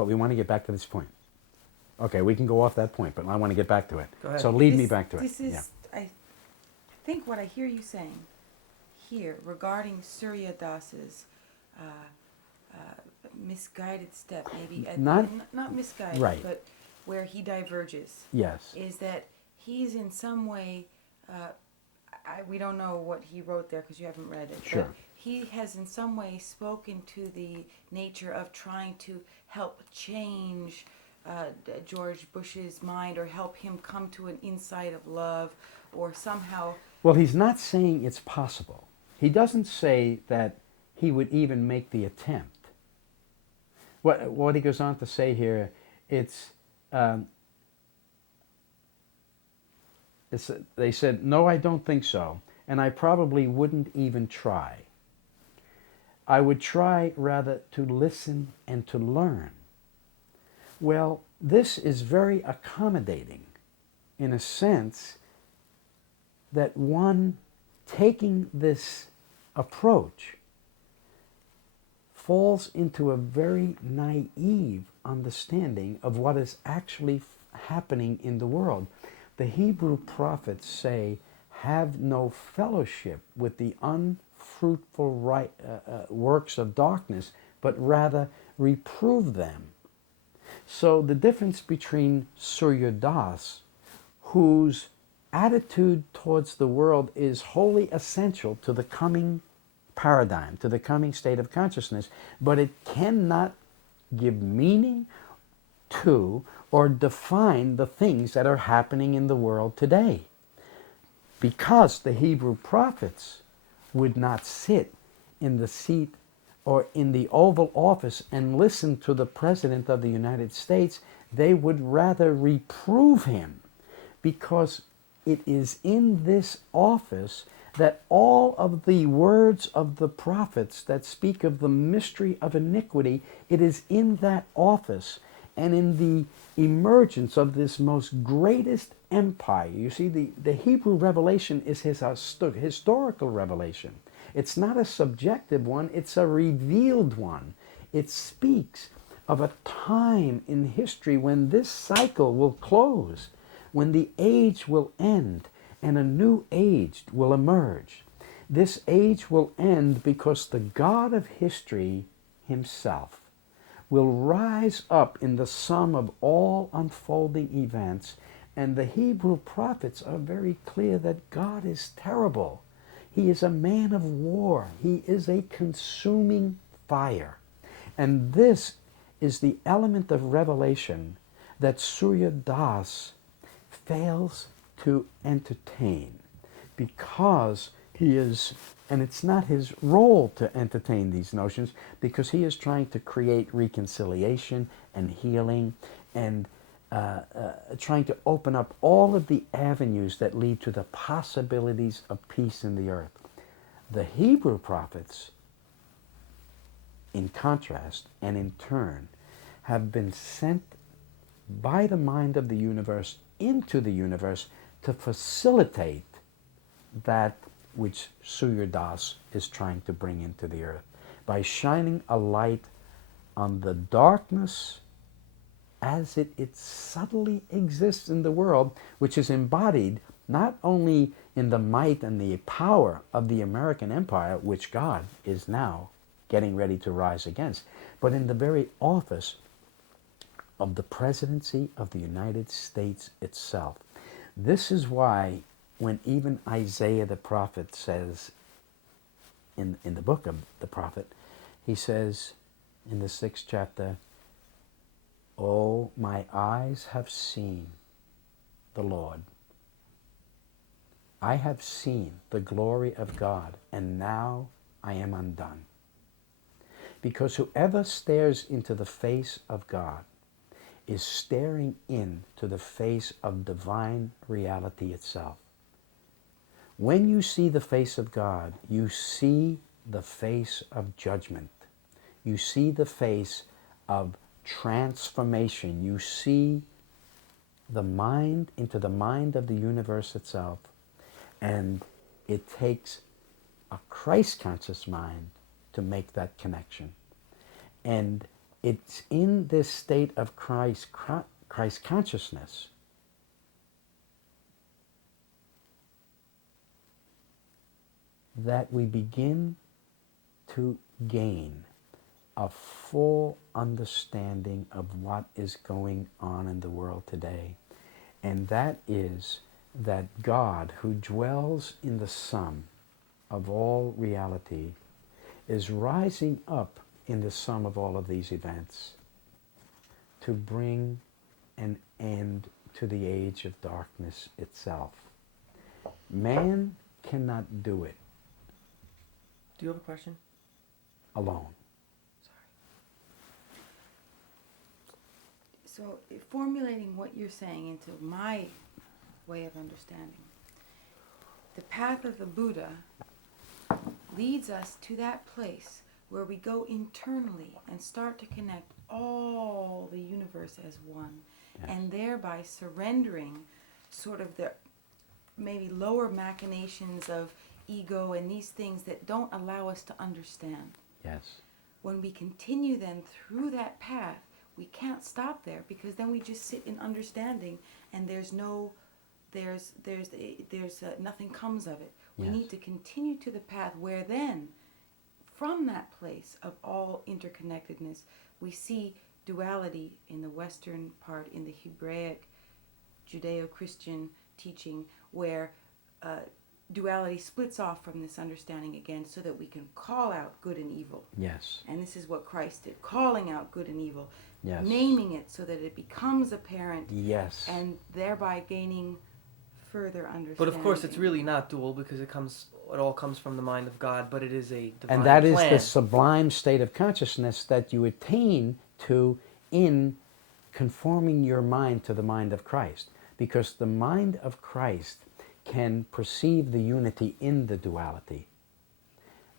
but we want to get back to this point. Okay, we can go off that point, but I want to get back to it. Go ahead. So lead me back to it. This is, Yeah. I think, what I hear you saying here regarding Surya Das's misguided step, maybe not misguided, right. but where he diverges. Yes. Is that he's in some way, we don't know what he wrote there because you haven't read it. Sure. But he has in some way spoken to the nature of trying to help change George Bush's mind or help him come to an insight of love or somehow. Well, he's not saying it's possible. He doesn't say that he would even make the attempt. What he goes on to say here, they said, no, I don't think so, and I probably wouldn't even try. I would try rather to listen and to learn. Well, this is very accommodating in a sense that one taking this approach falls into a very naive understanding of what is actually happening in the world. The Hebrew prophets say, have no fellowship with the unfruitful works of darkness, but rather reprove them. So the difference between Surya Das, whose attitude towards the world is wholly essential to the coming paradigm, to the coming state of consciousness, but it cannot give meaning to or define the things that are happening in the world today. Because the Hebrew prophets would not sit in the seat or in the Oval Office and listen to the President of the United States, they would rather reprove him, because it is in this office that all of the words of the prophets that speak of the mystery of iniquity, it is in that office and in the emergence of this most greatest empire. You see, the Hebrew revelation is his historical revelation. It's not a subjective one, it's a revealed one. It speaks of a time in history when this cycle will close, when the age will end and a new age will emerge. This age will end because the God of history himself will rise up in the sum of all unfolding events, and the Hebrew prophets are very clear that God is terrible. He is a man of war. He is a consuming fire. And this is the element of revelation that Surya Das fails to entertain, because he is, and it's not his role to entertain these notions, because he is trying to create reconciliation and healing and trying to open up all of the avenues that lead to the possibilities of peace in the earth. The Hebrew prophets, in contrast and in turn, have been sent by the mind of the universe into the universe to facilitate that which Surya Das is trying to bring into the earth, by shining a light on the darkness as it subtly exists in the world, which is embodied not only in the might and the power of the American empire, which God is now getting ready to rise against, but in the very office of the presidency of the United States itself. This is why when even Isaiah the prophet says, in the book of the prophet, he says in the 6th chapter, "Oh, my eyes have seen the Lord. I have seen the glory of God, and now I am undone." Because whoever stares into the face of God is staring into the face of divine reality itself. When you see the face of God, you see the face of judgment. You see the face of transformation. You see the mind into the mind of the universe itself. And it takes a Christ-conscious mind to make that connection. And it's in this state of Christ consciousness that we begin to gain a full understanding of what is going on in the world today. And that is that God, who dwells in the sum of all reality, is rising up in the sum of all of these events to bring an end to the age of darkness itself. Man cannot do it Do you have a question? alone. So, formulating what you're saying into my way of understanding, the path of the Buddha leads us to that place where we go internally and start to connect all the universe as one, Yes. and thereby surrendering sort of the maybe lower machinations of ego and these things that don't allow us to understand. Yes. When we continue then through that path, we can't stop there, because then we just sit in understanding and nothing comes of it. We Yes. need to continue to the path where then, from that place of all interconnectedness, we see duality in the Western part, in the Hebraic, Judeo-Christian teaching, where duality splits off from this understanding again, so that we can call out good and evil. Yes. And this is what Christ did, calling out good and evil, Yes. naming it so that it becomes apparent, Yes. and thereby gaining further understanding. But of course, it's really not dual, because it all comes from the mind of God, but it is a divine And that is plan. the sublime state of consciousness that you attain to in conforming your mind to the mind of Christ. Because the mind of Christ can perceive the unity in the duality,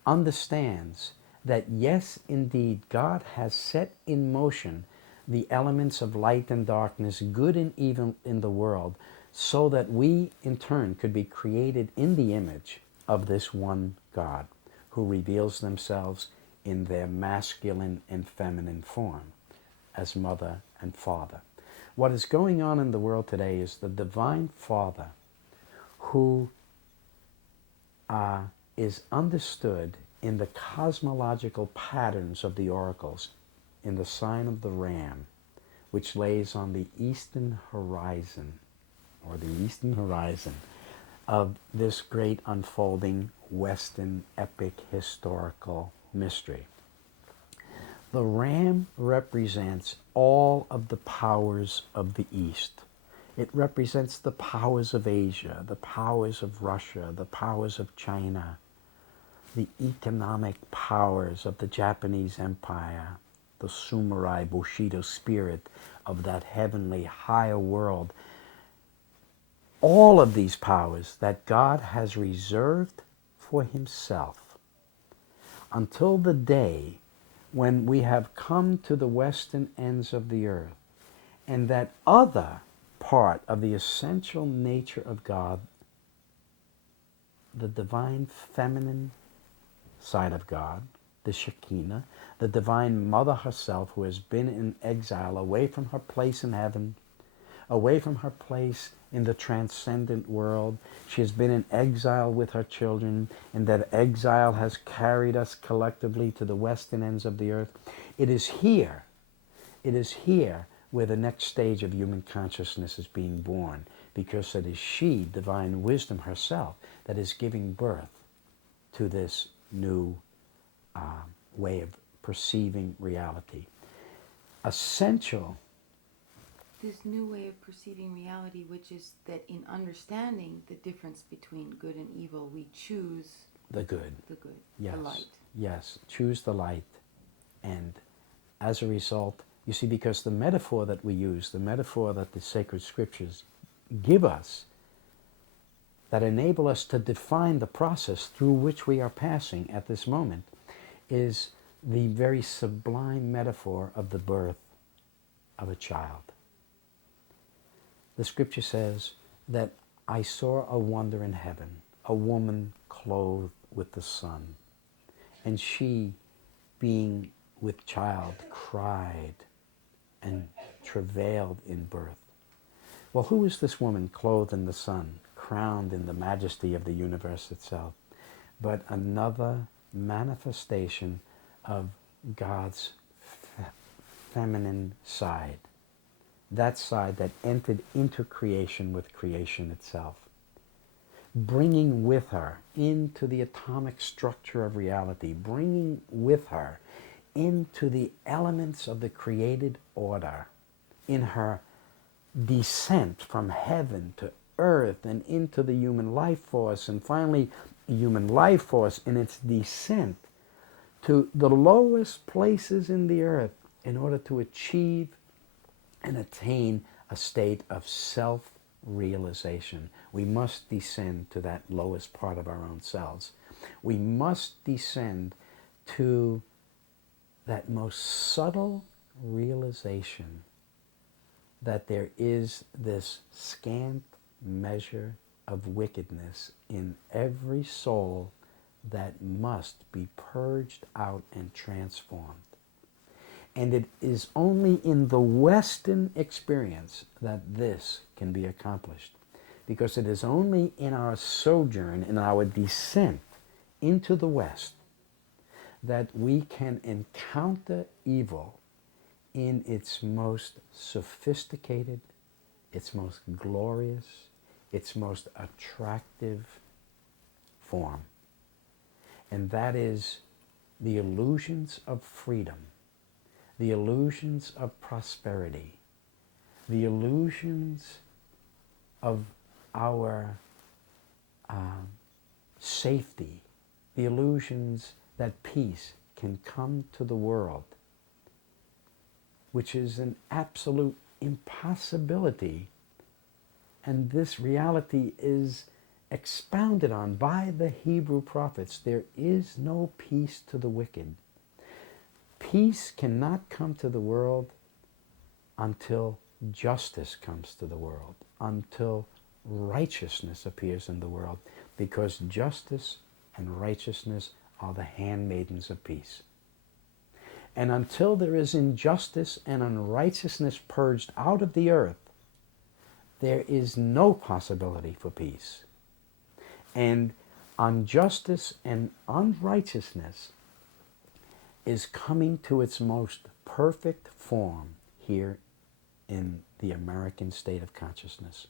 understands that yes, indeed, God has set in motion the elements of light and darkness, good and evil in the world, so that we in turn could be created in the image of this one God, who reveals themselves in their masculine and feminine form as mother and father. What is going on in the world today is the Divine Father, who is understood in the cosmological patterns of the oracles, in the sign of the Ram, which lays on the eastern horizon, or the eastern horizon of this great unfolding Western epic historical mystery. The Ram represents all of the powers of the East. It represents the powers of Asia, the powers of Russia, the powers of China, the economic powers of the Japanese Empire, the Samurai Bushido spirit of that heavenly higher world. All of these powers that God has reserved for himself until the day when we have come to the western ends of the earth, and that other part of the essential nature of God, the divine feminine side of God, the Shekinah, the divine mother herself, who has been in exile, away from her place in heaven, away from her place in the transcendent world. She has been in exile with her children, and that exile has carried us collectively to the western ends of the earth. It is here where the next stage of human consciousness is being born, because it is she, divine wisdom herself, that is giving birth to this new way of perceiving reality. Essential. This new way of perceiving reality, which is that in understanding the difference between good and evil, we choose The good. Yes. the light. Yes, choose the light. And as a result, you see, because the metaphor that we use, the metaphor that the sacred scriptures give us, that enable us to define the process through which we are passing at this moment, is the very sublime metaphor of the birth of a child. The scripture says that I saw a wonder in heaven, a woman clothed with the sun, and she, being with child cried and travailed in birth. Well, who is this woman clothed in the sun, crowned in the majesty of the universe itself, but another manifestation of God's feminine side, that side that entered into creation with creation itself, bringing with her into the atomic structure of reality, bringing with her into the elements of the created order, in her descent from heaven to earth and into the human life force, and finally human life force in its descent to the lowest places in the earth in order to achieve and attain a state of self-realization. We must descend to that lowest part of our own selves. We must descend to that most subtle realization that there is this scant measure of wickedness in every soul that must be purged out and transformed. And it is only in the Western experience that this can be accomplished, because it is only in our sojourn, in our descent into the West, that we can encounter evil in its most sophisticated, its most glorious, its most attractive form. And that is the illusions of freedom, the illusions of prosperity, the illusions of our safety, the illusions that peace can come to the world, which is an absolute impossibility. And this reality is expounded on by the Hebrew prophets. There is no peace to the wicked. Peace cannot come to the world until justice comes to the world, until righteousness appears in the world, because justice and righteousness are the handmaidens of peace. And until there is injustice and unrighteousness purged out of the earth, there is no possibility for peace. And injustice and unrighteousness is coming to its most perfect form here in the American state of consciousness.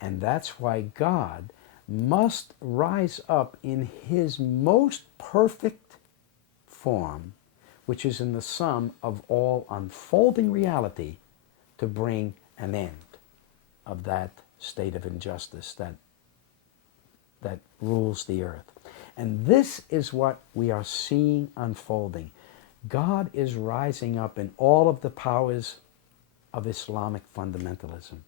And that's why God must rise up in his most perfect form, which is in the sum of all unfolding reality, to bring an end of that state of injustice that rules the earth. And this is what we are seeing unfolding. God is rising up in all of the powers of Islamic fundamentalism.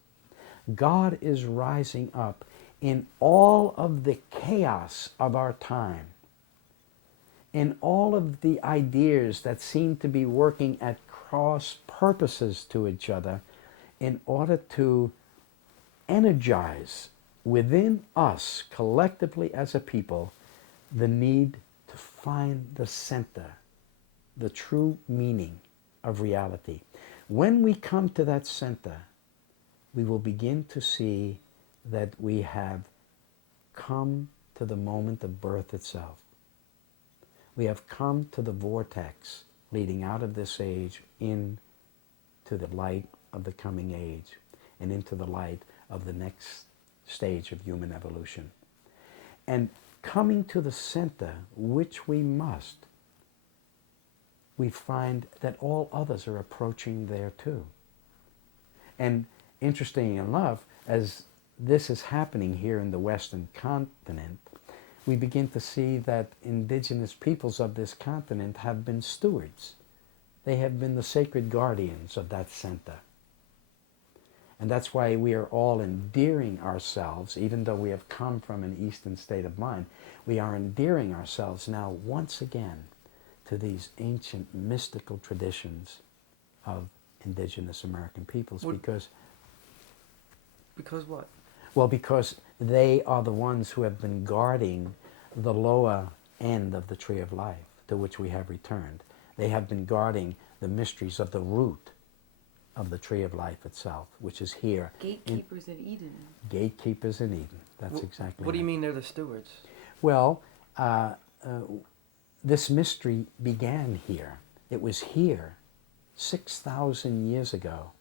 God is rising up in all of the chaos of our time, in all of the ideas that seem to be working at cross purposes to each other, in order to energize within us collectively as a people the need to find the center, the true meaning of reality. When we come to that center, we will begin to see that we have come to the moment of birth itself. We have come to the vortex leading out of this age into the light of the coming age and into the light of the next stage of human evolution. And coming to the center, which we must, we find that all others are approaching there too. And interesting enough, as this is happening here in the Western continent, we begin to see that indigenous peoples of this continent have been stewards. They have been the sacred guardians of that center. And that's why we are all endearing ourselves, even though we have come from an Eastern state of mind, we are endearing ourselves now once again to these ancient mystical traditions of indigenous American peoples. Because what? Well, because they are the ones who have been guarding the lower end of the tree of life to which we have returned. They have been guarding the mysteries of the root of the tree of life itself, which is here. Gatekeepers of Eden. Gatekeepers in Eden. That's exactly What do you right. mean they're the stewards? Well, this mystery began here. It was here 6,000 years ago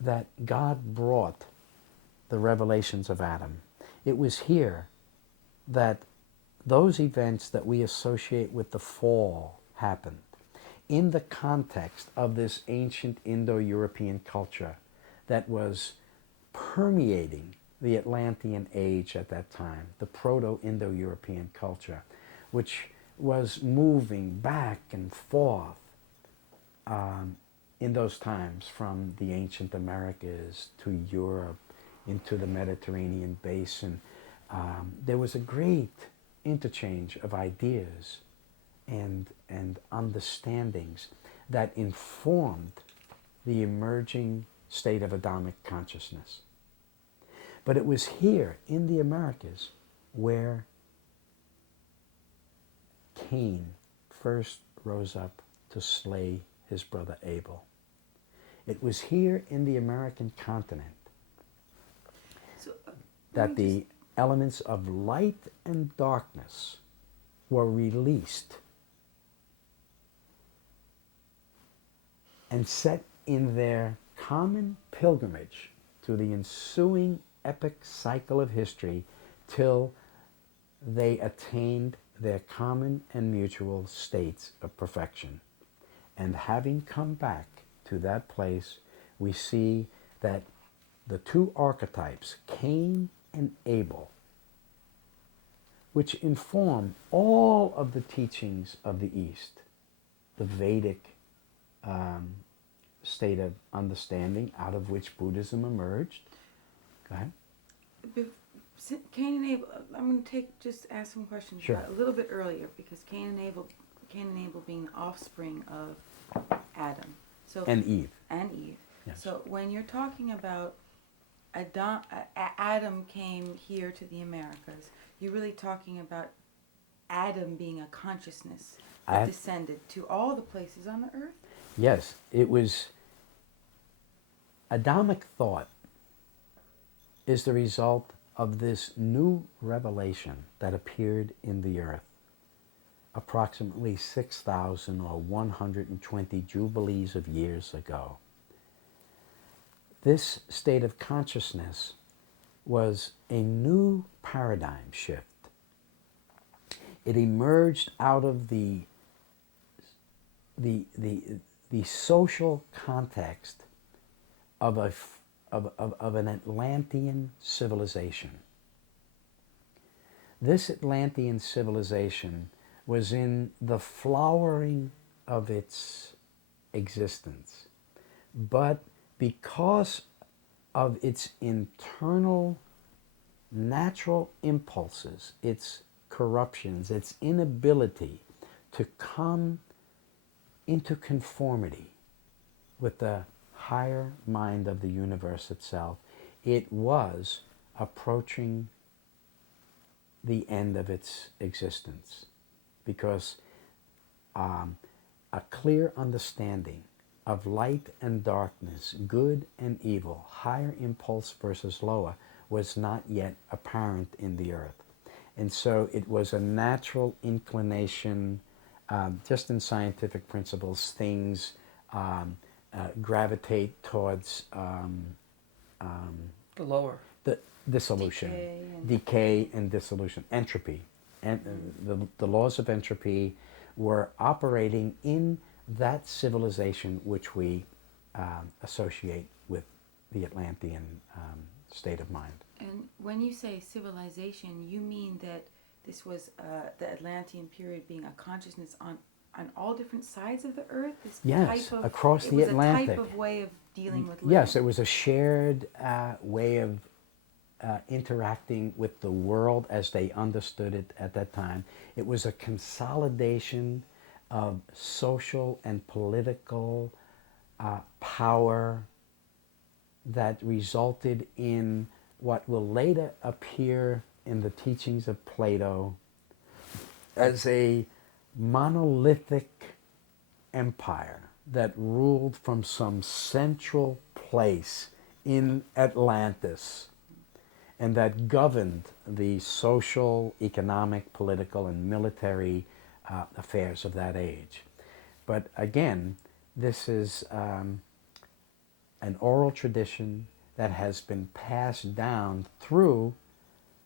that God brought the revelations of Adam. It was here that those events that we associate with the fall happened in the context of this ancient Indo-European culture that was permeating the Atlantean age at that time, the Proto-Indo-European culture, which was moving back and forth in those times from the ancient Americas to Europe into the Mediterranean basin. There was a great interchange of ideas and understandings that informed the emerging state of Adamic consciousness. But it was here in the Americas where Cain first rose up to slay his brother Abel. It was here in the American continent So, that the elements of light and darkness were released and set in their common pilgrimage to the ensuing epic cycle of history till they attained their common and mutual states of perfection. And having come back to that place, we see that the two archetypes, Cain and Abel, which inform all of the teachings of the East, the Vedic state of understanding out of which Buddhism emerged. Go ahead. Cain and Abel. I'm going to just ask some questions Sure. a little bit earlier, because Cain and Abel being the offspring of Adam. So And Eve. and Eve. Yes. So when you're talking about Adam came here to the Americas, you're really talking about Adam being a consciousness that descended to all the places on the earth? Yes, it was Adamic thought is the result of this new revelation that appeared in the earth approximately 6,000 or 120 jubilees of years ago. This state of consciousness was a new paradigm shift. It emerged out of the social context of an Atlantean civilization. This Atlantean civilization was in the flowering of its existence, but because of its internal natural impulses, its corruptions, its inability to come into conformity with the higher mind of the universe itself, it was approaching the end of its existence, because a clear understanding of light and darkness, good and evil, higher impulse versus lower, was not yet apparent in the earth. And so it was a natural inclination, just in scientific principles, things gravitate towards The lower. the dissolution, decay and dissolution, entropy. And the laws of entropy were operating in that civilization which we associate with the Atlantean state of mind. And when you say civilization, you mean that this was the Atlantean period being a consciousness on all different sides of the earth? This Yes, type of, across the It was Atlantic. a type of way of dealing with living. Yes, it was a shared way of interacting with the world as they understood it at that time. It was a consolidation of social and political power that resulted in what will later appear in the teachings of Plato as a monolithic empire that ruled from some central place in Atlantis and that governed the social, economic, political, and military affairs of that age. But again, this is an oral tradition that has been passed down through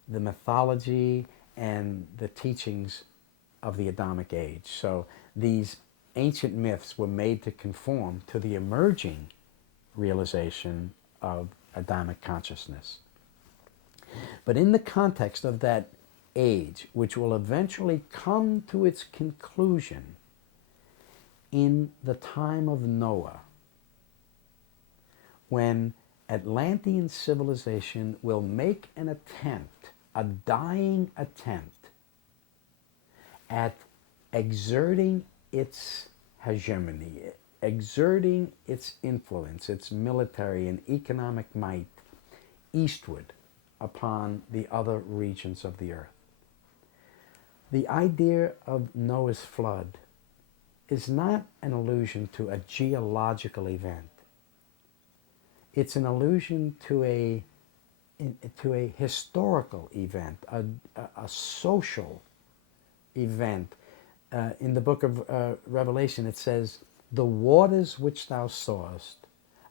the mythology and the teachings of the Adamic age. So these ancient myths were made to conform to the emerging realization of Adamic consciousness. But in the context of that age, which will eventually come to its conclusion in the time of Noah, when Atlantean civilization will make an attempt, a dying attempt, at exerting its hegemony, exerting its influence, its military and economic might eastward upon the other regions of the earth. The idea of Noah's flood is not an allusion to a geological event. It's an allusion to a historical event, a social event. In the book of Revelation, it says, "The waters which thou sawest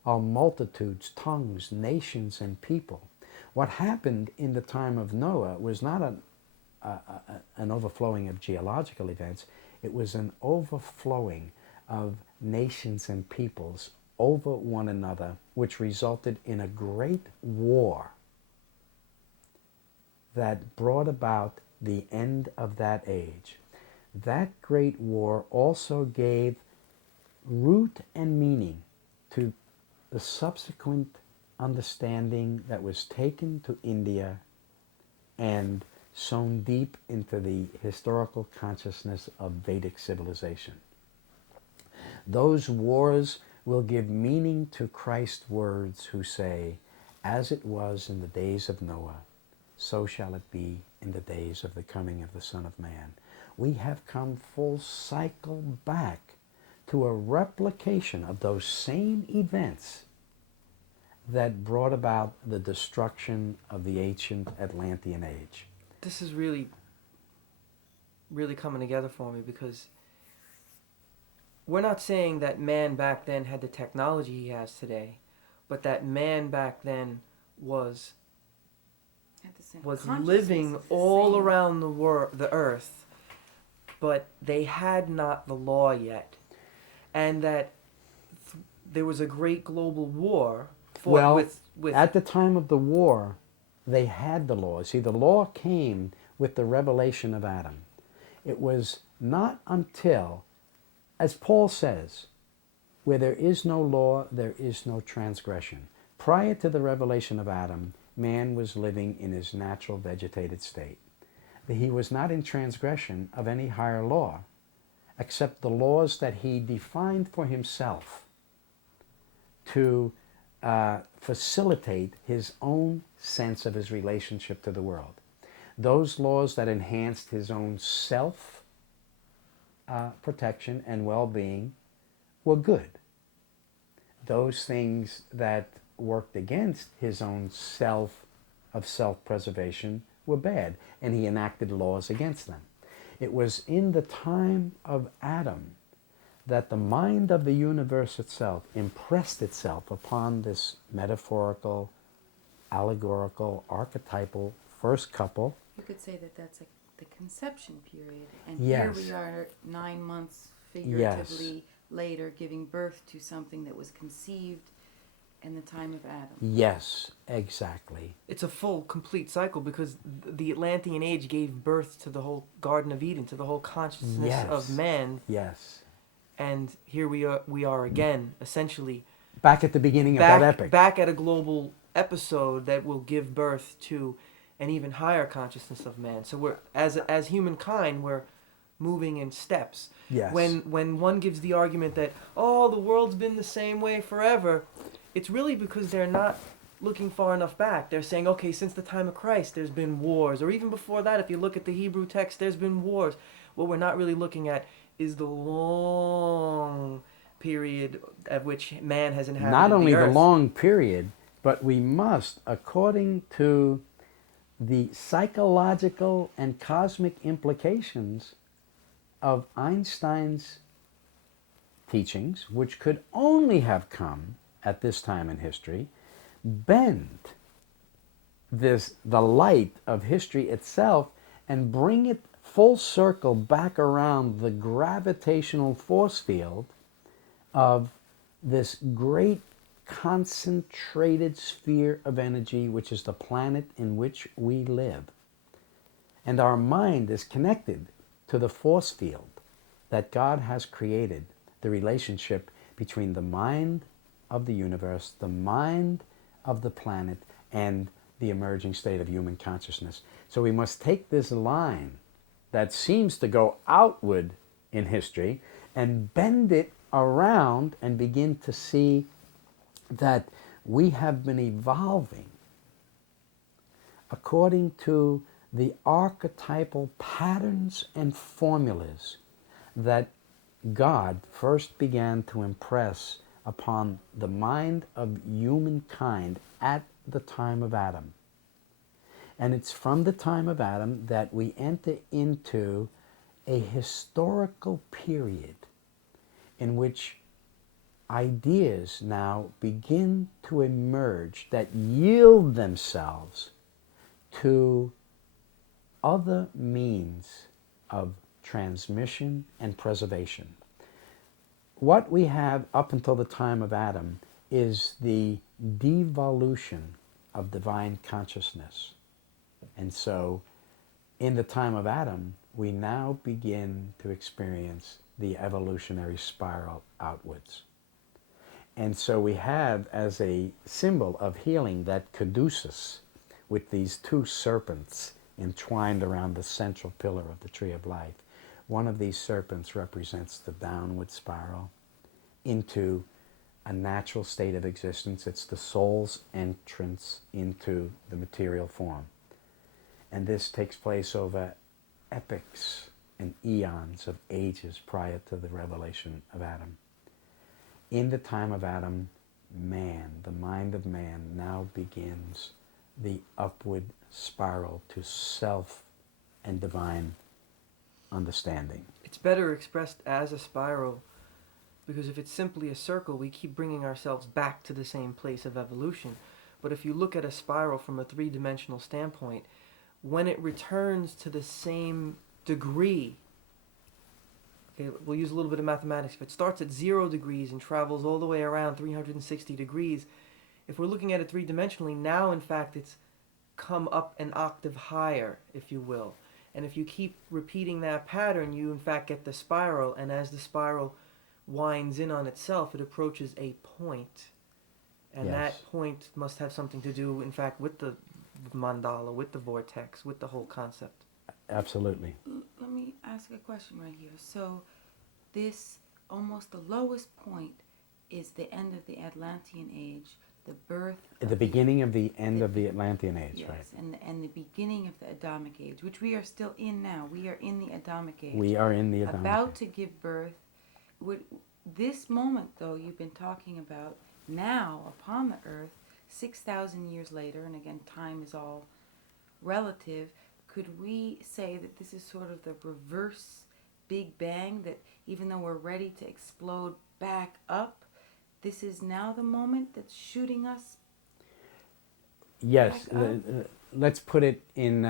are multitudes, tongues, nations, and people." What happened in the time of Noah was not an overflowing of geological events. It was an overflowing of nations and peoples over one another, which resulted in a great war that brought about the end of that age. That great war also gave root and meaning to the subsequent understanding that was taken to India and sown deep into the historical consciousness of Vedic civilization. Those wars will give meaning to Christ's words who say, "As it was in the days of Noah, so shall it be in the days of the coming of the Son of Man." We have come full cycle back to a replication of those same events that brought about the destruction of the ancient Atlantean age. This is really, really coming together for me, because we're not saying that man back then had the technology he has today, but that man back then was living all around the earth, but they had not the law yet, and that there was a great global war. At the time of the war, they had the law. See, the law came with the revelation of Adam. It was not until, as Paul says, where there is no law, there is no transgression. Prior to the revelation of Adam, man was living in his natural vegetated state. He was not in transgression of any higher law, except the laws that he defined for himself to facilitate his own sense of his relationship to the world. Those laws that enhanced his own self protection and well-being were good. Those things that worked against his own self-preservation were bad, and he enacted laws against them. It was in the time of Adam that the mind of the universe itself impressed itself upon this metaphorical, allegorical, archetypal first couple. You could say that that's the conception period. And Yes. here we are 9 months figuratively later giving birth to something that was conceived in the time of Adam. Yes, exactly. It's a full, complete cycle, because the Atlantean age gave birth to the whole Garden of Eden, to the whole consciousness Yes. of man, Yes. and here we are again, essentially Back at the beginning of that epic. back at a global episode that will give birth to an even higher consciousness of man. So we're, as humankind, we're moving in steps. Yes. When one gives the argument that, oh, the world's been the same way forever, it's really because they're not looking far enough back. They're saying, okay, since the time of Christ, there's been wars, or even before that, if you look at the Hebrew text, there's been wars. What we're not really looking at is the long period at which man has inhabited Not only the the earth. long period, but we must, according to the psychological and cosmic implications of Einstein's teachings, which could only have come at this time in history, bend the light of history itself and bring it full circle back around the gravitational force field of this great concentrated sphere of energy, which is the planet in which we live. And our mind is connected to the force field that God has created, the relationship between the mind of the universe, the mind of the planet, and the emerging state of human consciousness. So we must take this line that seems to go outward in history and bend it around and begin to see that we have been evolving according to the archetypal patterns and formulas that God first began to impress upon the mind of humankind at the time of Adam. And it's from the time of Adam that we enter into a historical period in which ideas now begin to emerge that yield themselves to other means of transmission and preservation. What we have up until the time of Adam is the devolution of divine consciousness. And so, in the time of Adam, we now begin to experience the evolutionary spiral outwards. And so we have as a symbol of healing that caduceus with these two serpents entwined around the central pillar of the tree of life. One of these serpents represents the downward spiral into a natural state of existence. It's the soul's entrance into the material form. And this takes place over epochs and eons of ages prior to the revelation of Adam. In the time of Adam, man, the mind of man, now begins the upward spiral to self and divine understanding. It's better expressed as a spiral, because if it's simply a circle, we keep bringing ourselves back to the same place of evolution. But if you look at a spiral from a three-dimensional standpoint, when it returns to the same degree, okay, we'll use a little bit of mathematics. If it starts at 0 degrees and travels all the way around 360 degrees, if we're looking at it three-dimensionally, now in fact it's come up an octave higher, if you will. And if you keep repeating that pattern, you in fact get the spiral, and as the spiral winds in on itself, it approaches a point. And Yes. that point must have something to do, in fact, with the mandala, with the vortex, with the whole concept. Absolutely. Let me ask a question right here. So, this almost the lowest point is the end of the Atlantean age, the birth. At the beginning of the end of the Atlantean age, Yes, right? and the beginning of the Adamic age, which we are still in now. We are in the Adamic age. We are in the Adamic About age. to give birth. This moment, though, you've been talking about now upon the earth, 6,000 years later, and again, time is all relative. Could we say that this is sort of the reverse Big Bang, that even though we're ready to explode back up, this is now the moment that's shooting us? Yes. back up? Let's put it in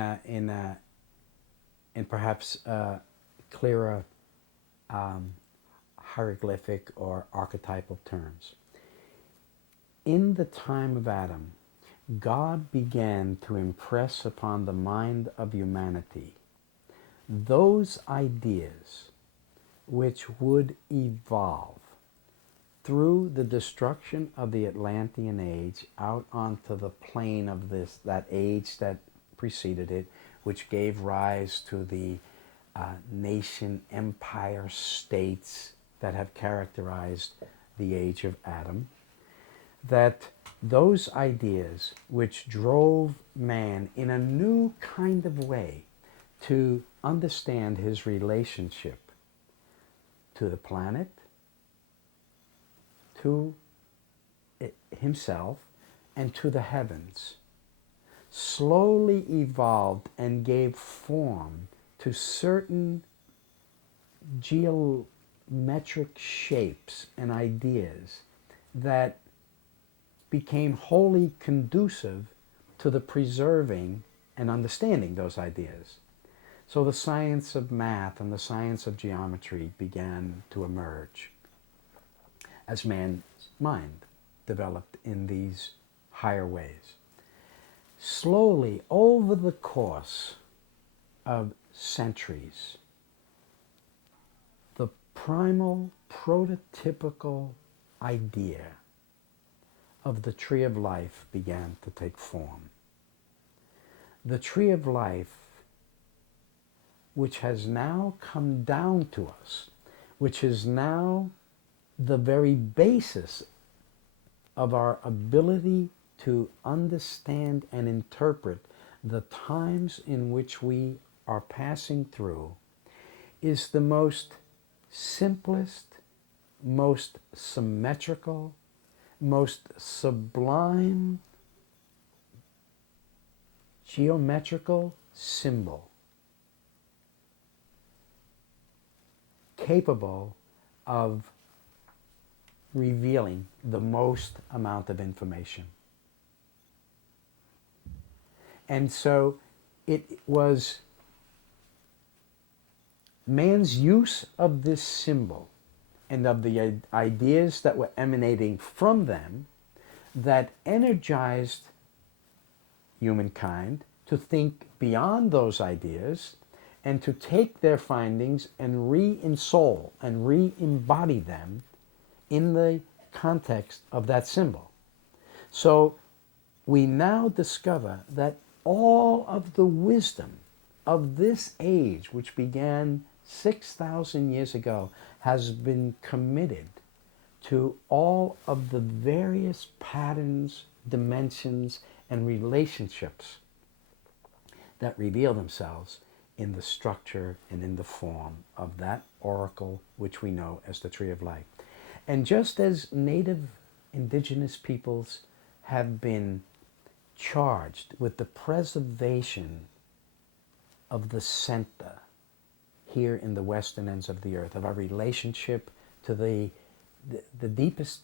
perhaps clearer hieroglyphic or archetypal terms. In the time of Adam, God began to impress upon the mind of humanity those ideas which would evolve through the destruction of the Atlantean age out onto the plane of that age that preceded it, which gave rise to the nation empire states that have characterized the age of Adam. That those ideas which drove man in a new kind of way to understand his relationship to the planet, to himself, and to the heavens, slowly evolved and gave form to certain geometric shapes and ideas that became wholly conducive to the preserving and understanding those ideas. So the science of math and the science of geometry began to emerge as man's mind developed in these higher ways. Slowly, over the course of centuries, the primal, prototypical idea of the tree of life began to take form. The tree of life, which has now come down to us, which is now the very basis of our ability to understand and interpret the times in which we are passing through, is the most simplest, most symmetrical, most sublime geometrical symbol capable of revealing the most amount of information. And so it was man's use of this symbol and of the ideas that were emanating from them that energized humankind to think beyond those ideas and to take their findings and re-ensoul and re-embody them in the context of that symbol. So we now discover that all of the wisdom of this age, which began 6,000 years ago, has been committed to all of the various patterns, dimensions, and relationships that reveal themselves in the structure and in the form of that oracle which we know as the Tree of Life. And just as native indigenous peoples have been charged with the preservation of the center here in the western ends of the earth, of our relationship to the deepest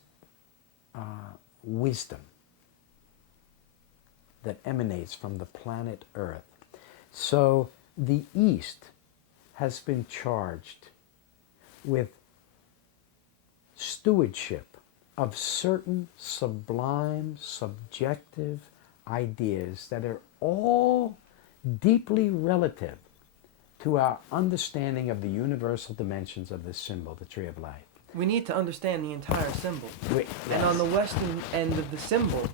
wisdom that emanates from the planet Earth. So the East has been charged with stewardship of certain sublime, subjective ideas that are all deeply relative to our understanding of the universal dimensions of this symbol, the Tree of Life. We need to understand the entire symbol. Yes. And on the western end of the symbol,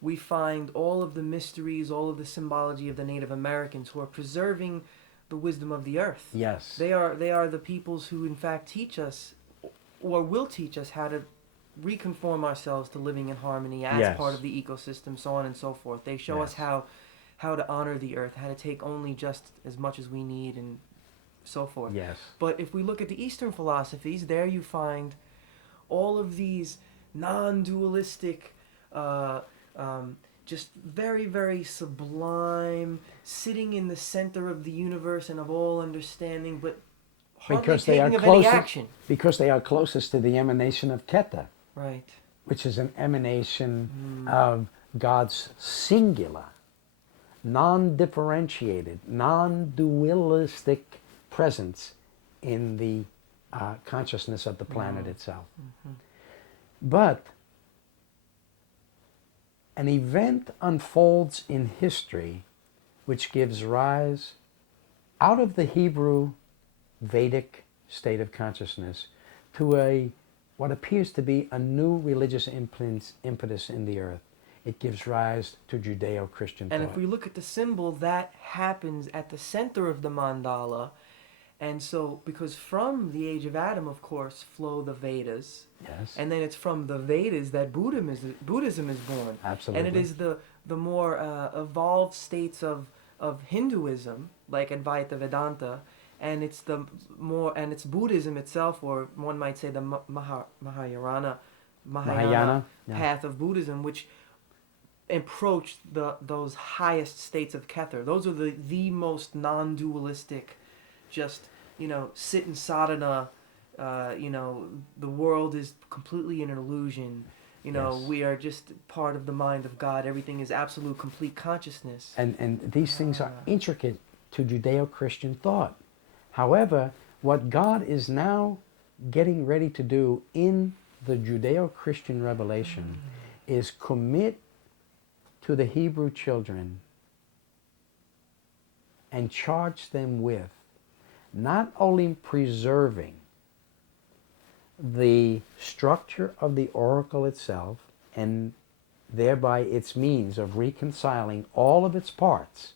we find all of the mysteries, all of the symbology of the Native Americans who are preserving the wisdom of the earth. Yes. They are the peoples who in fact teach us, or will teach us, how to reconform ourselves to living in harmony as Yes. part of the ecosystem, so on and so forth. They show us Yes. how to honor the earth, how to take only just as much as we need, and so forth. Yes. But if we look at the Eastern philosophies, there you find all of these non-dualistic, just very, very sublime, sitting in the center of the universe and of all understanding, but hardly Because they are taking of any closest, action. because they are closest to the emanation of Keta, Right. which is an emanation of God's singular, non-differentiated, non-dualistic presence in the consciousness of the planet itself. But an event unfolds in history which gives rise, out of the Hebrew Vedic state of consciousness, to what appears to be a new religious impetus in the earth. It gives rise to Judeo-Christian thought. And if we look at the symbol, that happens at the center of the mandala. And so, because from the age of Adam, of course, flow the Vedas. Yes. And then it's from the Vedas that Buddhism is born. Absolutely. And it is the more evolved states of of Hinduism, like Advaita Vedanta, and it's it's Buddhism itself, or one might say the Mahayana Mahayana, yeah. path of Buddhism, which approached those highest states of Kether. Those are the most non-dualistic, just, sit in sadhana. The world is completely an illusion. Yes. We are just part of the mind of God. Everything is absolute, complete consciousness. And these things are intricate to Judeo-Christian thought. However, what God is now getting ready to do in the Judeo-Christian revelation is commit to the Hebrew children and charge them with not only preserving the structure of the oracle itself and thereby its means of reconciling all of its parts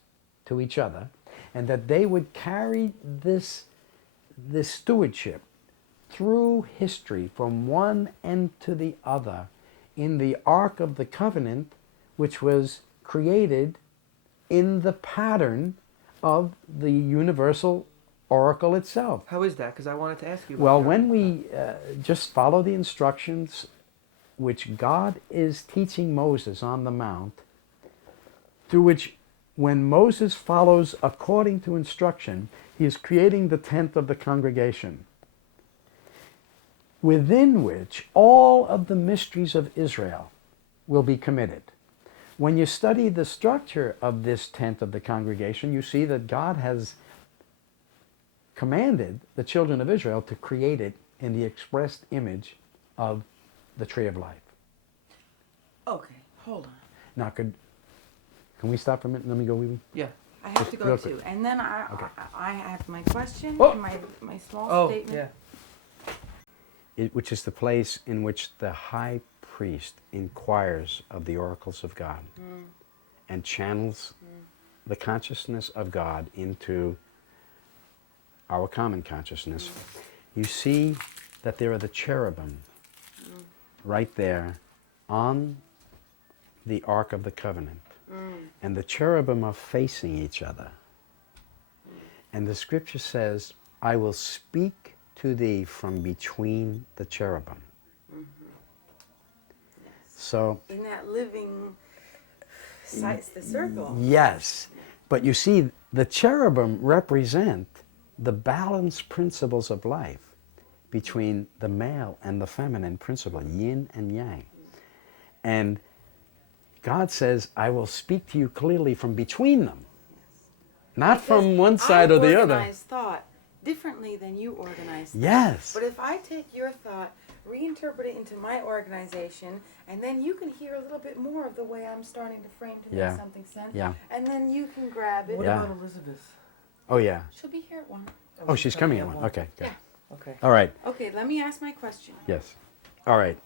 to each other, and that they would carry this stewardship through history from one end to the other in the Ark of the Covenant, which was created in the pattern of the universal oracle itself. How is that? Because I wanted to ask you about Well, that. when we just follow the instructions which God is teaching Moses on the Mount, through which when Moses follows according to instruction, he is creating the tent of the congregation, within which all of the mysteries of Israel will be committed. When you study the structure of this tent of the congregation, you see that God has commanded the children of Israel to create it in the expressed image of the tree of life. Okay, hold on. Now, can we stop for a minute and let me go, Weeby? Yeah. I have Just to go real too. quick. And then Okay. I have my question, Oh! and my small Oh, statement. yeah. Which is the place in which the high priest inquires of the oracles of God and channels the consciousness of God into our common consciousness. You see that there are the cherubim right there on the Ark of the Covenant. And the cherubim are facing each other. And the scripture says, I will speak to thee from between the cherubim. So, In that living size, the circle. yes. But you see, the cherubim represent the balanced principles of life between the male and the feminine principle, yin and yang. And God says, I will speak to you clearly from between them. Not from one side or the I other. organize thought differently than you organize thought. Yes. But if I take your thought, reinterpret it into my organization, and then you can hear a little bit more of the way I'm starting to frame to Yeah. make something sense. Yeah. And then you can grab it. What Yeah. about Elizabeth? Oh, yeah. She'll be here at 1. Oh, she's coming at one. Okay, good. Yeah. Okay. All right. Okay, let me ask my question. Yes. All right.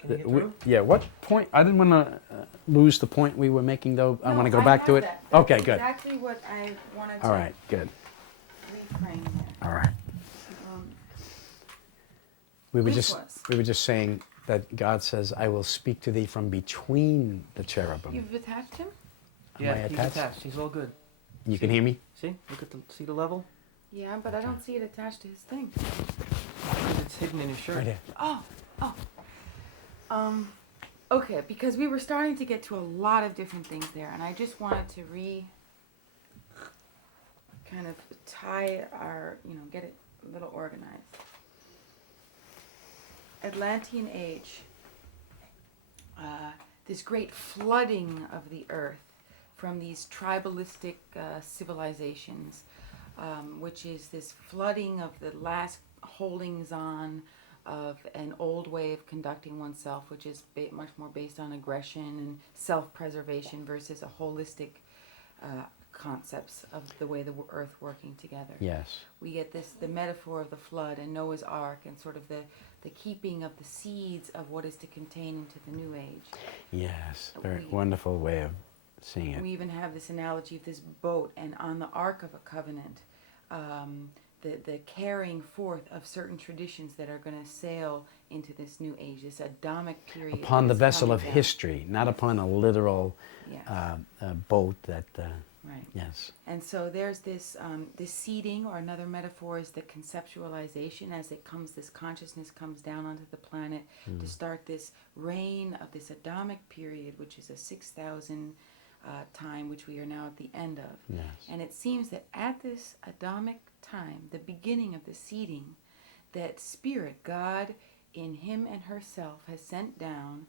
Can you get through? Yeah, what point? I didn't want to lose the point we were making, though. I No, want to go back to have it. that. That's Okay, good. Exactly what I wanted All to right, good. reframe there. All right. Um, We were Which just was? we were just saying that God says, "I will speak to thee from between the cherubim." You've attached him? Am I Yeah, he's attached? attached. He's all good. You can hear me? See? See the level? Yeah, but I don't see it attached to his thing. It's hidden in his shirt. Right here. Oh. Okay, because we were starting to get to a lot of different things there, and I just wanted to kind of tie our, get it a little organized. Atlantean age, this great flooding of the earth from these tribalistic civilizations, which is this flooding of the last holdings on of an old way of conducting oneself, which is much more based on aggression and self-preservation versus a holistic concepts of the way the earth working together. Yes. We get the metaphor of the flood and Noah's Ark and sort of the keeping of the seeds of what is to contain into the new age. Yes. Very We- wonderful way of seeing it. We even have this analogy of this boat, and on the Ark of a Covenant, the carrying forth of certain traditions that are going to sail into this new age, this Adamic period. Upon that the is vessel coming of down. history, not upon a literal Yes. boat that Right. Yes. And so there's this seeding, or another metaphor is the conceptualization, as this consciousness comes down onto the planet to start this reign of this Adamic period, which is a 6,000 time, which we are now at the end of. Yes. And it seems that at this Adamic time, the beginning of the seeding, that Spirit, God in Him and herself, has sent down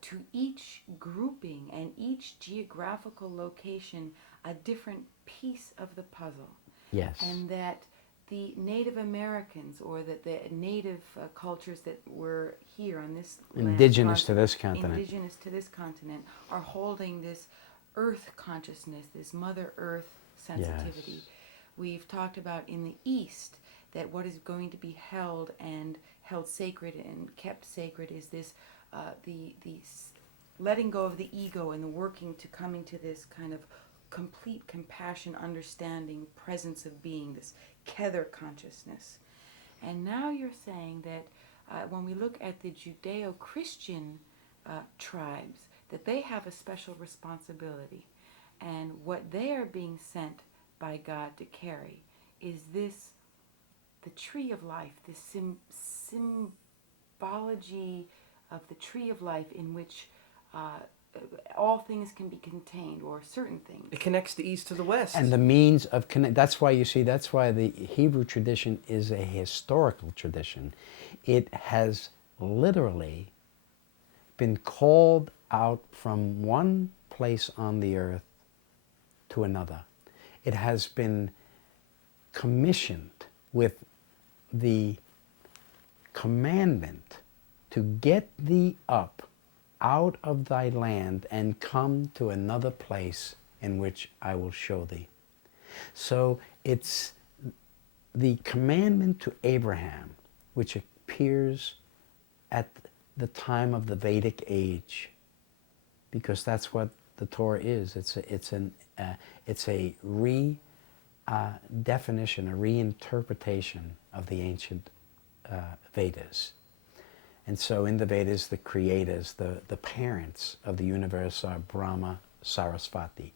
to each grouping and each geographical location a different piece of the puzzle. Yes. And that the Native Americans, or that the native cultures that were here on this land, Indigenous to this continent. indigenous to this continent, are holding this earth consciousness, this Mother Earth sensitivity. Yes. We've talked about in the East that what is going to be held sacred and kept sacred is this the letting go of the ego and the working to coming to this kind of complete compassion, understanding, presence of being, this Kether consciousness. And now you're saying that when we look at the Judeo-Christian tribes, that they have a special responsibility, and what they are being sent by God to carry is this, the tree of life, this symbology of the tree of life in which all things can be contained, or certain things. It connects the East to the West. And the means of connect. That's why you see. That's why the Hebrew tradition is a historical tradition. It has literally been called out from one place on the earth to another. It has been commissioned with the commandment to get thee up out of thy land and come to another place in which I will show thee. So it's the commandment to Abraham, which appears at the time of the Vedic age, because that's what the Torah is. It's a redefinition, a reinterpretation of the ancient Vedas. And so in the Vedas, the creators, the parents of the universe are Brahma, Sarasvati.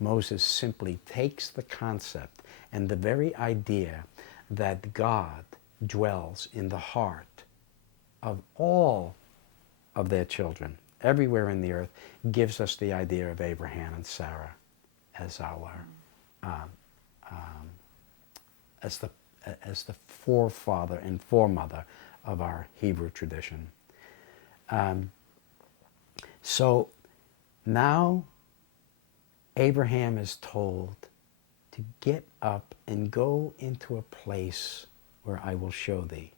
Moses simply takes the concept and the very idea that God dwells in the heart of all of their children, everywhere in the earth, gives us the idea of Abraham and Sarah as our, as the forefather and foremother of our Hebrew tradition. So now Abraham is told to get up and go into a place where I will show thee.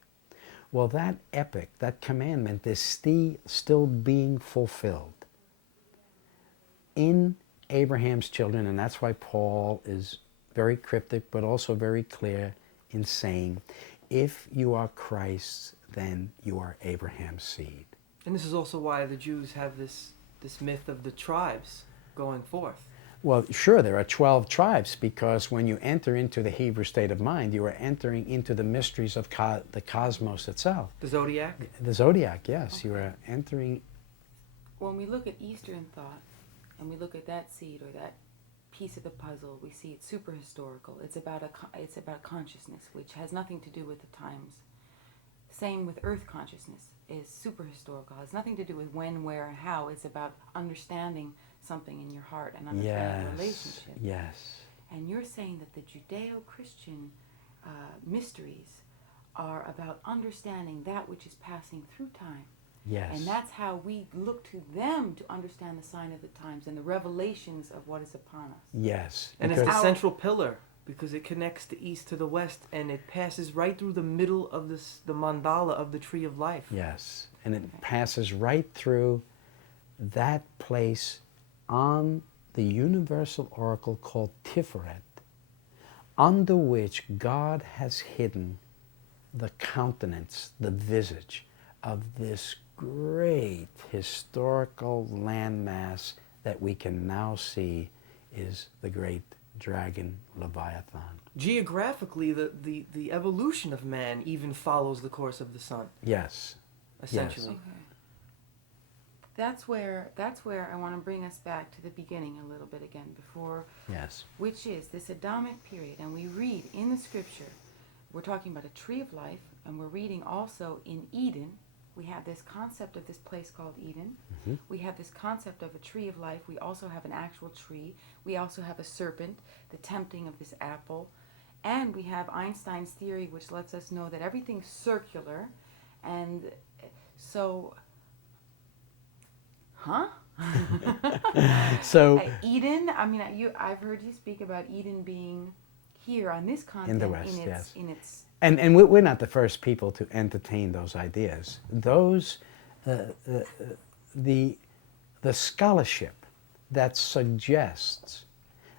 Well, that epic, that commandment is still being fulfilled in Abraham's children, and that's why Paul is very cryptic but also very clear in saying, if you are Christ's, then you are Abraham's seed. And this is also why the Jews have this myth of the tribes going forth. Well, sure, there are 12 tribes, because when you enter into the Hebrew state of mind, you are entering into the mysteries of the cosmos itself. The zodiac? The zodiac, yes. You are entering. When we look at Eastern thought, and we look at that seed or that piece of the puzzle, we see it's super historical. It's about consciousness, which has nothing to do with the times. Same with Earth consciousness is super historical. It has nothing to do with when, where, and how. It's about understanding something in your heart and understanding relationship. Yes. And you're saying that the Judeo-Christian mysteries are about understanding that which is passing through time. Yes. And that's how we look to them to understand the sign of the times and the revelations of what is upon us. Yes. And it's the Our- central pillar, because it connects the East to the West, and it passes right through the middle of the mandala of the Tree of Life. Yes. And it passes right through that place on the universal oracle called Tiferet, under which God has hidden the countenance, the visage of this great historical landmass that we can now see is the great dragon Leviathan. Geographically, the evolution of man even follows the course of the sun, Yes. essentially. Okay. that's where I want to bring us back to the beginning a little bit again before, Yes. which is this Adamic period. And we read in the scripture, we're talking about a tree of life, and we're reading also in Eden. We have this concept of this place called Eden. Mhm. We have this concept of a tree of life. We also have an actual tree. We also have a serpent, the tempting of this apple. And we have Einstein's theory, which lets us know that everything's circular. And so, huh? So Eden, I mean, I've heard you speak about Eden being here on this continent in the West, yes. in its And we're not the first people to entertain those ideas. Those, the scholarship that suggests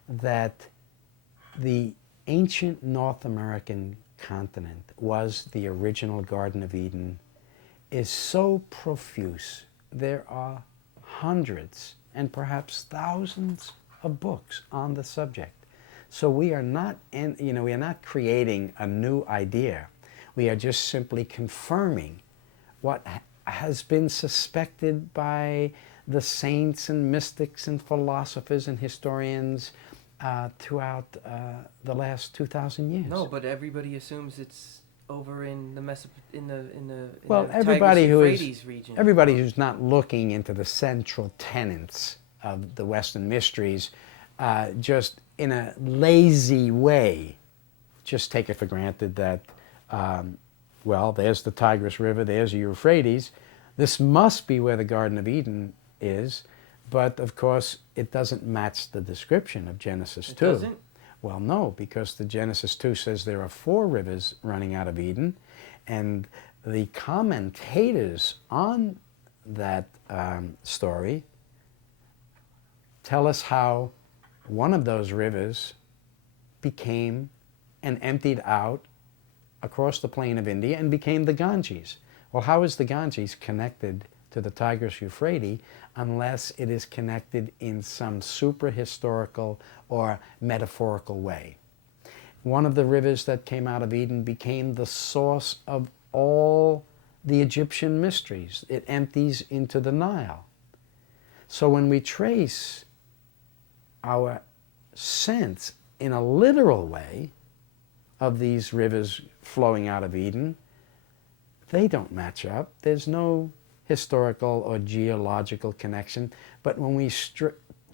that the ancient North American continent was the original Garden of Eden is so profuse. There are hundreds and perhaps thousands of books on the subject. So we are not, we are not creating a new idea. We are just simply confirming what has been suspected by the saints and mystics and philosophers and historians throughout the last 2,000 years. No, but everybody assumes it's over in the in the Well, the everybody who is Tigris-Euphrates region. everybody who's not looking into the central tenets of the Western mysteries, just in a lazy way, just take it for granted that, well, there's the Tigris River, there's the Euphrates. This must be where the Garden of Eden is, but of course it doesn't match the description of Genesis 2. It doesn't? Well, no, because the Genesis 2 says there are 4 rivers running out of Eden, and the commentators on that story tell us how one of those rivers became and emptied out across the plain of India and became the Ganges. Well, how is the Ganges connected to the Tigris-Euphrates unless it is connected in some super-historical or metaphorical way? One of the rivers that came out of Eden became the source of all the Egyptian mysteries. It empties into the Nile. So when we trace our sense in a literal way of these rivers flowing out of Eden, they don't match up. There's no historical or geological connection. But when we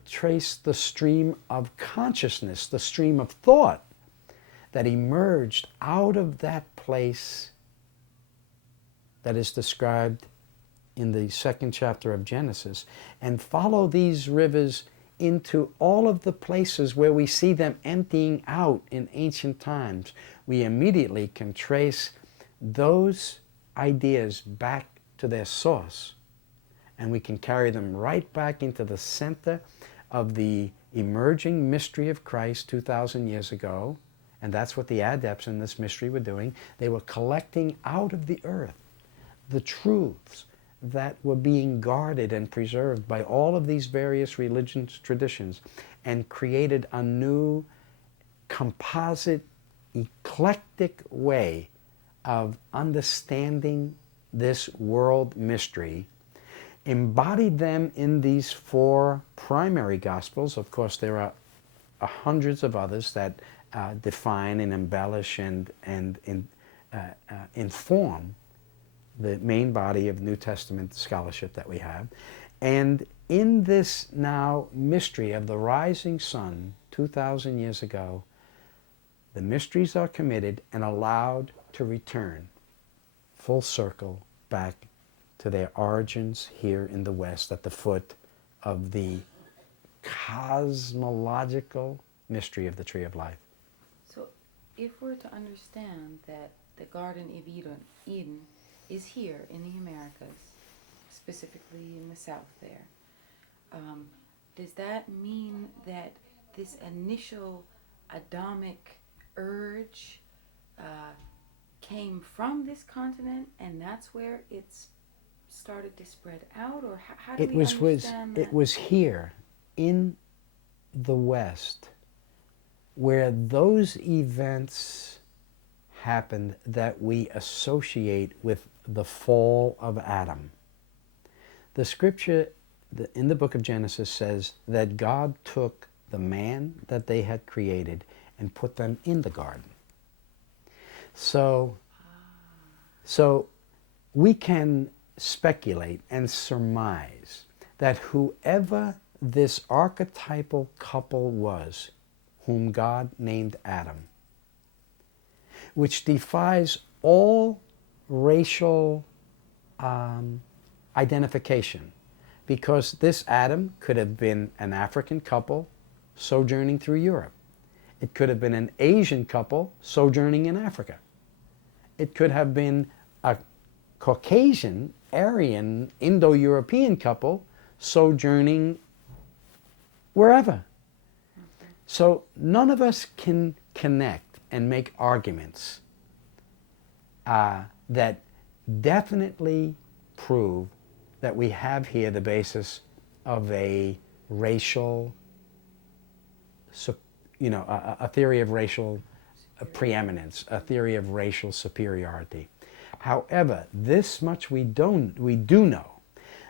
trace the stream of consciousness, the stream of thought that emerged out of that place that is described in the 2nd chapter of Genesis, and follow these rivers into all of the places where we see them emptying out in ancient times, we immediately can trace those ideas back to their source. And we can carry them right back into the center of the emerging mystery of Christ 2,000 years ago. And that's what the adepts in this mystery were doing. They were collecting out of the earth the truths that were being guarded and preserved by all of these various religions, traditions, and created a new composite, eclectic way of understanding this world mystery, embodied them in these 4 primary Gospels. Of course, there are hundreds of others that define and embellish and inform the main body of New Testament scholarship that we have. And in this now mystery of the rising sun 2,000 years ago, the mysteries are committed and allowed to return full circle back to their origins here in the West at the foot of the cosmological mystery of the Tree of Life. So if we're to understand that the Garden of Eden is here in the Americas, specifically in the South there, does that mean that this initial Adamic urge came from this continent and that's where it's started to spread out? Or how do we understand that? It was here in the West where those events happened that we associate with the fall of Adam. The scripture in the book of Genesis says that God took the man that they had created and put them in the garden. So we can speculate and surmise that whoever this archetypal couple was, whom God named Adam, which defies all racial identification, because this Adam could have been an African couple sojourning through Europe. It could have been an Asian couple sojourning in Africa. It could have been a Caucasian, Aryan, Indo-European couple sojourning wherever. So none of us can connect and make arguments that definitely prove that we have here the basis of a racial, a theory of racial preeminence, a theory of racial superiority. However, this much we do know,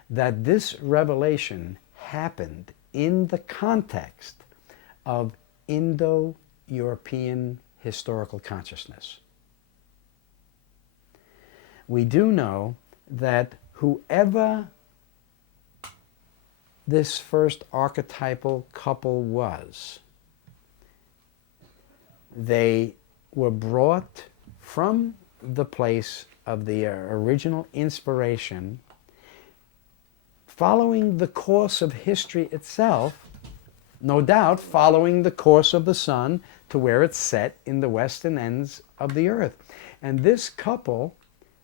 that this revelation happened in the context of Indo-European historical consciousness. We do know that whoever this first archetypal couple was, they were brought from the place of the original inspiration, following the course of history itself, no doubt following the course of the sun to where it's set in the western ends of the earth. And this couple,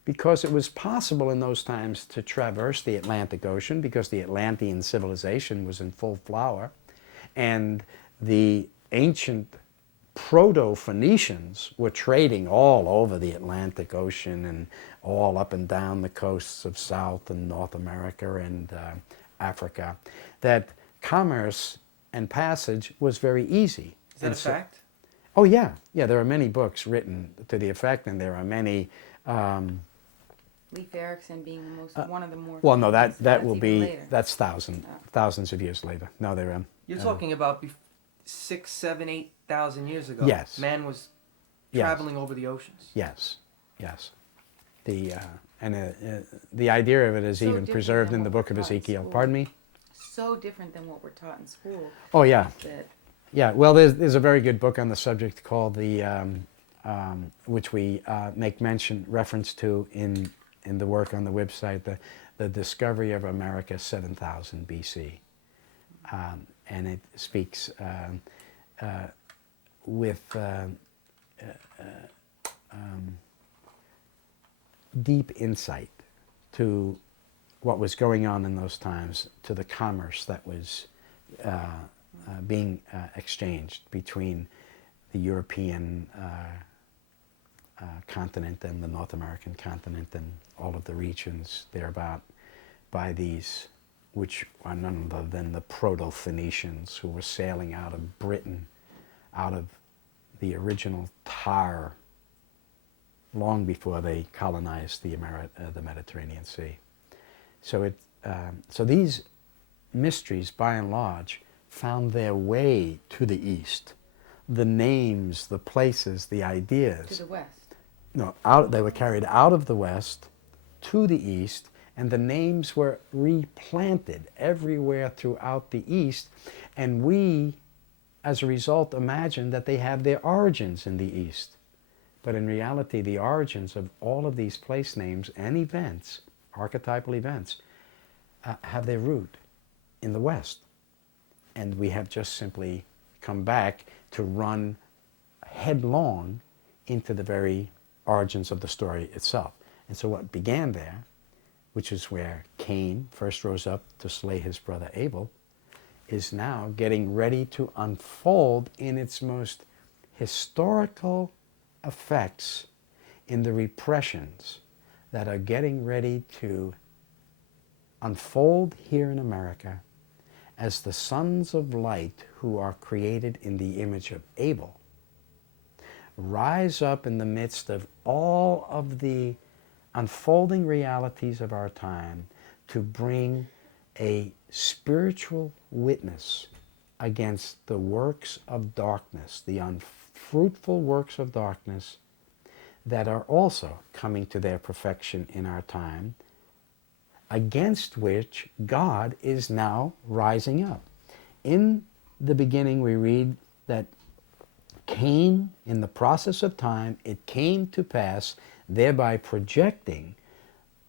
because it was possible in those times to traverse the Atlantic Ocean, because the Atlantean civilization was in full flower, and the ancient Proto-Phoenicians were trading all over the Atlantic Ocean and all up and down the coasts of South and North America and Africa, that commerce and passage was very easy. Is that a fact? Oh yeah, there are many books written to the effect, and there are many... Leif Erikson being one of the more... Well, no, famous, that will even be... later. That's thousands of years later. No, they're... You're talking about 6, 7, 8,000 years ago. Yes. Man was Yes. traveling over the oceans. Yes. The idea of it is So even different preserved than in the what book of we're taught in Ezekiel. school. Pardon me? So different than what we're taught in school. Oh yeah. That Yeah, well, there's a very good book on the subject called which we make reference to in the work on the website, the Discovery of America 7000 BC. And it speaks with deep insight to what was going on in those times, to the commerce that was being exchanged between the European continent and the North American continent and all of the regions thereabout by these, which are none other than the Proto-Phoenicians who were sailing out of Britain, out of the original Tyre, long before they colonized the Mediterranean Sea. So these mysteries, by and large, found their way to the East. The names, the places, the ideas. to the west. No, they were carried out of the West to the East, and the names were replanted everywhere throughout the East, and we, as a result, imagine that they have their origins in the East. But in reality, the origins of all of these place names and events, archetypal events, have their root in the West. And we have just simply come back to run headlong into the very origins of the story itself. And so what began there, which is where Cain first rose up to slay his brother Abel, is now getting ready to unfold in its most historical effects in the repressions that are getting ready to unfold here in America as the sons of light who are created in the image of Abel rise up in the midst of all of the unfolding realities of our time to bring a spiritual witness against the works of darkness, the unfruitful works of darkness that are also coming to their perfection in our time, against which God is now rising up. In the beginning, we read that Cain, in the process of time, it came to pass, thereby projecting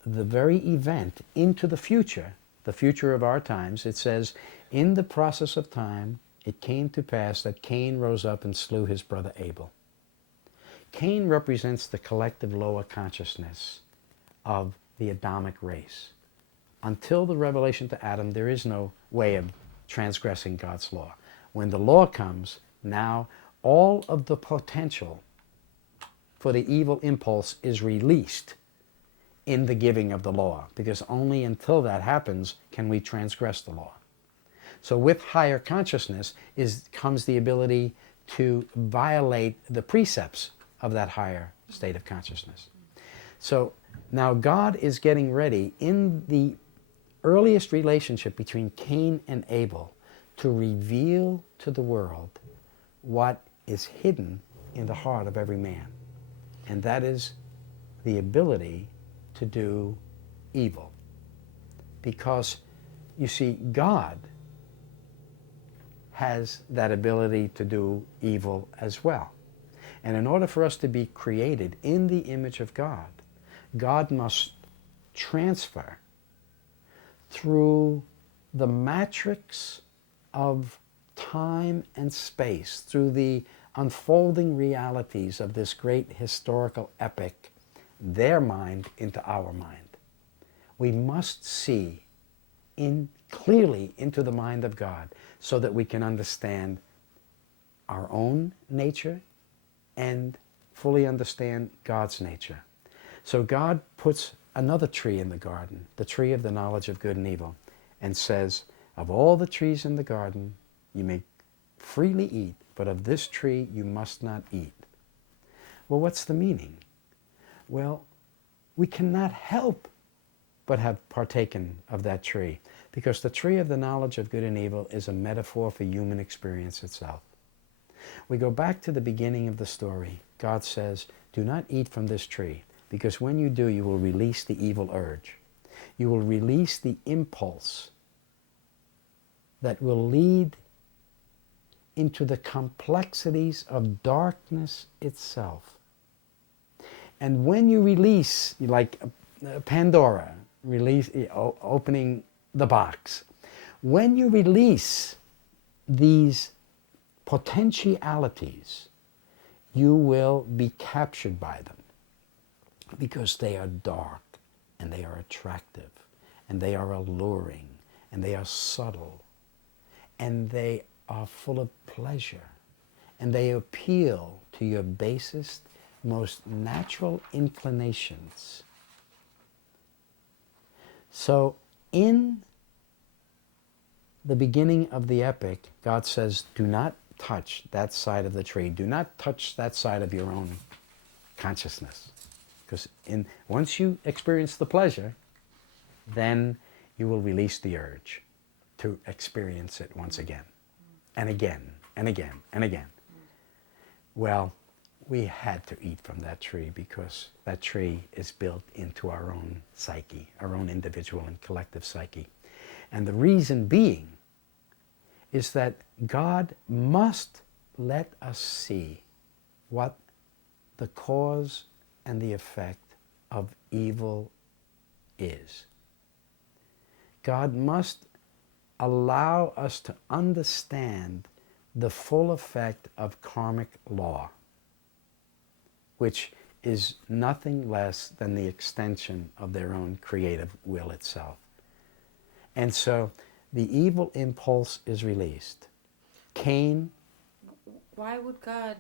the very event into the future of our times. It says, in the process of time, it came to pass that Cain rose up and slew his brother Abel. Cain represents the collective lower consciousness of the Adamic race. Until the revelation to Adam, there is no way of transgressing God's law. When the law comes, now all of the potential for the evil impulse is released in the giving of the law, because only until that happens can we transgress the law. So with higher consciousness comes the ability to violate the precepts of that higher state of consciousness. So now God is getting ready in the earliest relationship between Cain and Abel to reveal to the world what is hidden in the heart of every man. And that is the ability to do evil. Because, you see, God has that ability to do evil as well. And in order for us to be created in the image of God, God must transfer through the matrix of time and space, through the unfolding realities of this great historical epic, their mind into our mind. We must see clearly into the mind of God so that we can understand our own nature and fully understand God's nature. So God puts another tree in the garden, the tree of the knowledge of good and evil, and says, of all the trees in the garden you may freely eat, but of this tree you must not eat. Well, what's the meaning? Well, we cannot help but have partaken of that tree, because the tree of the knowledge of good and evil is a metaphor for human experience itself. We go back to the beginning of the story. God says, do not eat from this tree, because when you do, you will release the evil urge. You will release the impulse that will lead into the complexities of darkness itself. And when you release, like Pandora, opening the box, when you release these potentialities, you will be captured by them, because they are dark and they are attractive and they are alluring and they are subtle and they are full of pleasure and they appeal to your basest, most natural inclinations. So in the beginning of the epic, God says, do not touch that side of the tree. Do not touch that side of your own consciousness. Because once you experience the pleasure, then you will release the urge to experience it once again, and again, and again, and again. Well, we had to eat from that tree because that tree is built into our own psyche, our own individual and collective psyche. And the reason being is that God must let us see what the cause and the effect of evil is. God must allow us to understand the full effect of karmic law, which is nothing less than the extension of their own creative will itself. And so the evil impulse is released. Cain... Why would God,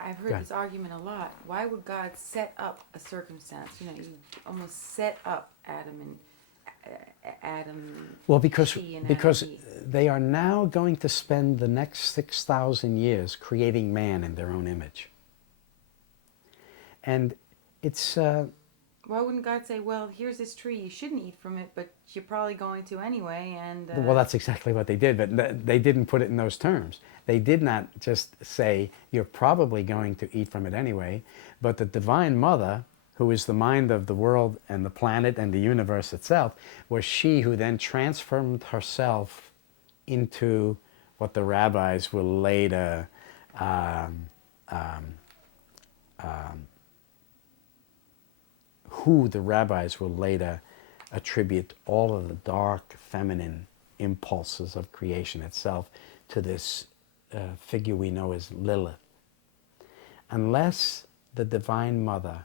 I've heard this argument a lot, why would God set up a circumstance? You know, you almost set up Adam, well, because she and Adam and Eve. they are now going to spend the next 6,000 years creating man in their own image. And it's Why wouldn't God say, well, here's this tree, you shouldn't eat from it, but you're probably going to anyway, and... Well, that's exactly what they did, but they didn't put it in those terms. They did not just say, you're probably going to eat from it anyway, but the Divine Mother, who is the mind of the world and the planet and the universe itself, was she who then transformed herself into what the rabbis will later attribute all of the dark feminine impulses of creation itself to this figure we know as Lilith. Unless the Divine Mother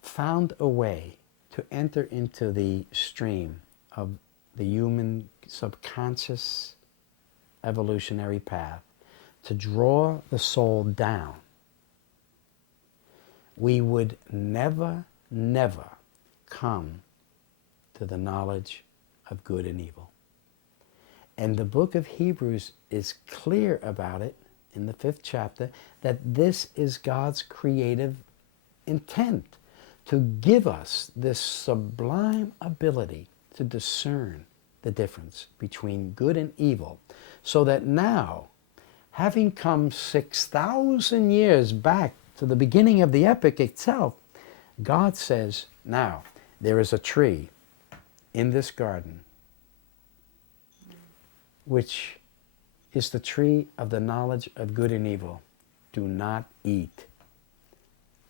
found a way to enter into the stream of the human subconscious evolutionary path, to draw the soul down, we would never, never come to the knowledge of good and evil. And the book of Hebrews is clear about it in the 5th chapter, that this is God's creative intent, to give us this sublime ability to discern the difference between good and evil, so that now, having come 6,000 years back to the beginning of the epic itself, God says, now, there is a tree in this garden which is the tree of the knowledge of good and evil. Do not eat.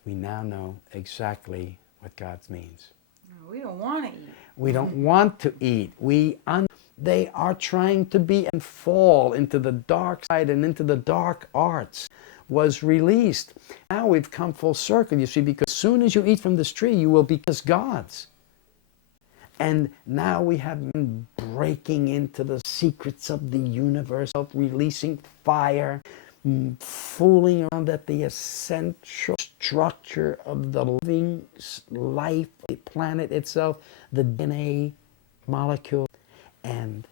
We now know exactly what God means. We don't want to eat. We don't want to eat. They are trying to be and fall into the dark side and into the dark arts was released. Now we've come full circle, you see, because as soon as you eat from this tree, you will be as gods. And now we have been breaking into the secrets of the universe, releasing fire, fooling around at the essential structure of the living life, the planet itself, the DNA molecule. And